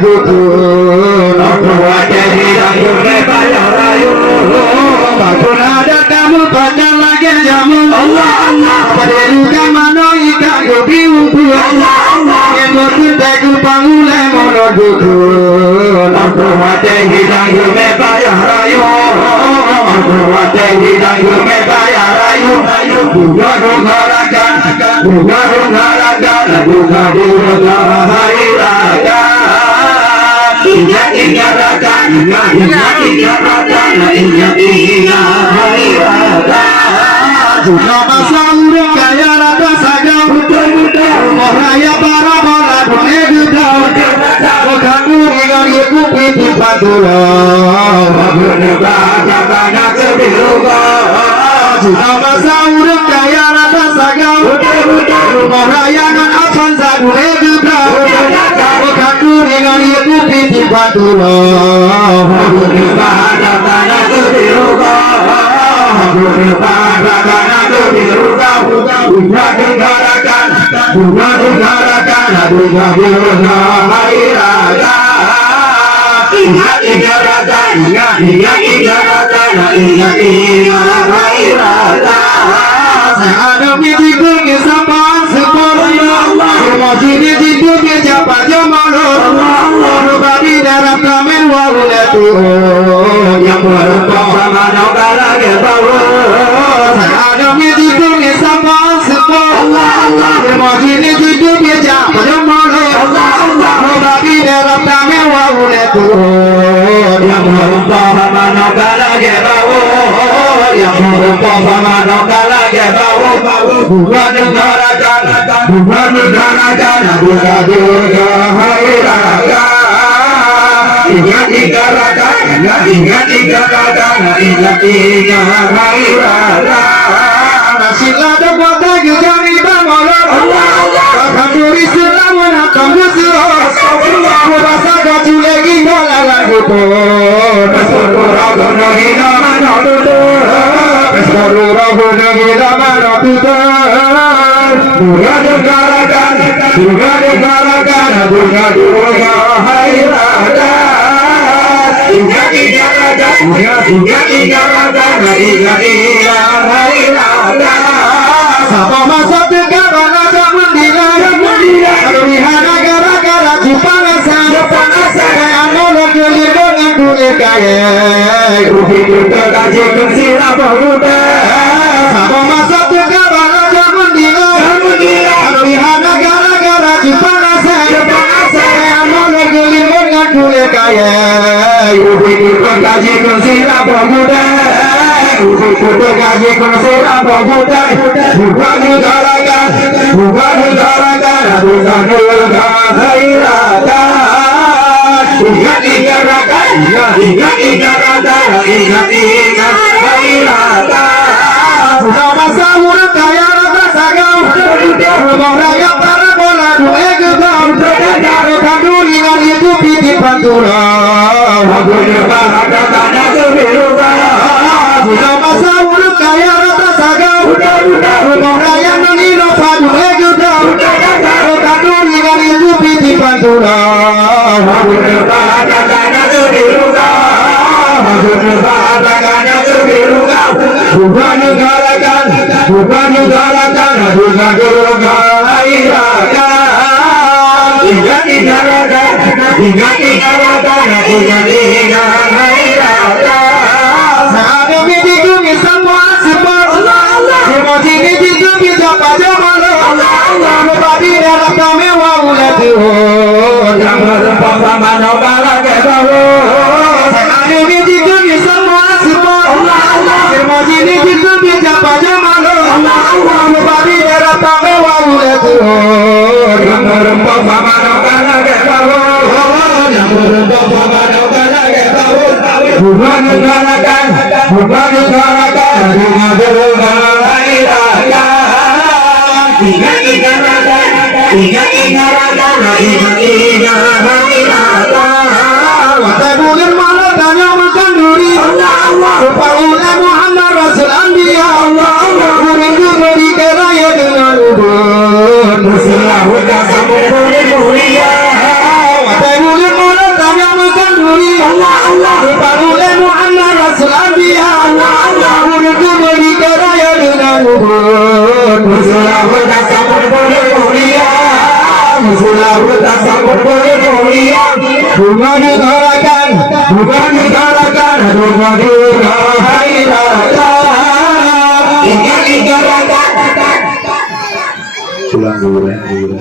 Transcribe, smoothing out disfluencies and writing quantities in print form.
dukun wajah hidayah bayar rayu bakun ada kamu pada lagi jamu Allah Allah pada luka mano ikan gobi umpu Allah Allah yang berkutai pangule mono dukun wajah hidayah bayar rayu wajah hidayah bayar rayu bunga bunggarakan bunga bunggarakan bunga bunggarakan ingat ingarakan ingat ingarakan ingat ingarakan bunga masaur kaya rata sagam rumah raya para bola bunga gedau kamu ingat ibu piti patula bunga bagaimana kebiruga bunga masaur kaya rata sagam rumah raya kan avanza bunga gedau kamu ingat ibu piti patula bunga bagaimana kebiruga bunga bagaimana kebiruga bunga digarakan bunga digarakan bunga bunga hairaga ingat ingarakan ingat ingarakan ingat ingaraga ada miti kungi sapan sepuluh rumah sini tidur dia siapa jomalo babi darah kamen wawulatu yang berempang sama nogala gebawa ada miti kungi sapan sepuluh rumah sini tidur dia siapa jomalo babi darah kamen wawulatu yang berempang sama nogala gebawa yang berempang sama nogala gebawa bunga negarakan bunga negarakan bunga bunga hairaga ingat ingarakan ingat ingarakan ingat ingaraga nasilah dapat juga riba molor alhamdulillah selamun akan bersuas merasa gaji lagi malah lagu pun surah guna hina manatutur surah guna hina manatutur bunga negarakan bunga negarakan bunga bunga hairaga ingat ingarakan ingat ingarakan ingat ingaraga sama masa tegabana zaman dila arwihana gara-gara cipanasan kaya nolok kelibon aku ekaya hidup tergaji kesila pemuda sama masa tegabana zaman dila arwihana gara-gara cipanasan kaya nolok kelibon aku ekaya hidup tergaji kesila pemuda Udah gaji konsera pemuda bukan negarakan bukan negarakan bukan negarakan ingat ingarakan ingat ingarakan ingat ingarakan sama sahur kaya rata sagam rumah raya para bola dua gedam kandung ingat itu piti pantura bunga bagaimana kebiruga sama sahur kaya rata sagam rumah raya nangino padu egudam kandung ingat itu piti pantura bunga bagaimana kebiruga bunga bagaimana kebiruga bukan negarakan bukan negarakan bunga bunga hairaga ingat ingarakan ingat ingarakan ingat ingaraga ada miti kungi semua sepuluh rumah sini tidur bisa pada malam babi darah kami wawulatu yang berempang sama nogala gebawa ada miti kungi semua sepuluh rumah sini tidur bisa pada malam babi darah kami wawulatu yang berempang sama nogala gebawa yang berempang sama nogala gebawa bunga negarakan bunga negarakan bunga bunga hairaga ingat ingarakan ingat ingarakan ingat ingaraga watai bulir malah tanya makan duri rupa ulah Muhammad Rasul Anbiya murid beri keraya dengan ubun musulah udah sambung mulia watai bulir Allah Allah Parule Muhammad Rasul Anbiya Allah Allah Urdu beri karaya dengan ubud Musulah bertasabur bermulia Musulah bertasabur bermulia Bunga digalakan Bunga digalakan Bunga digalakan Bunga digalakan Pulang dulu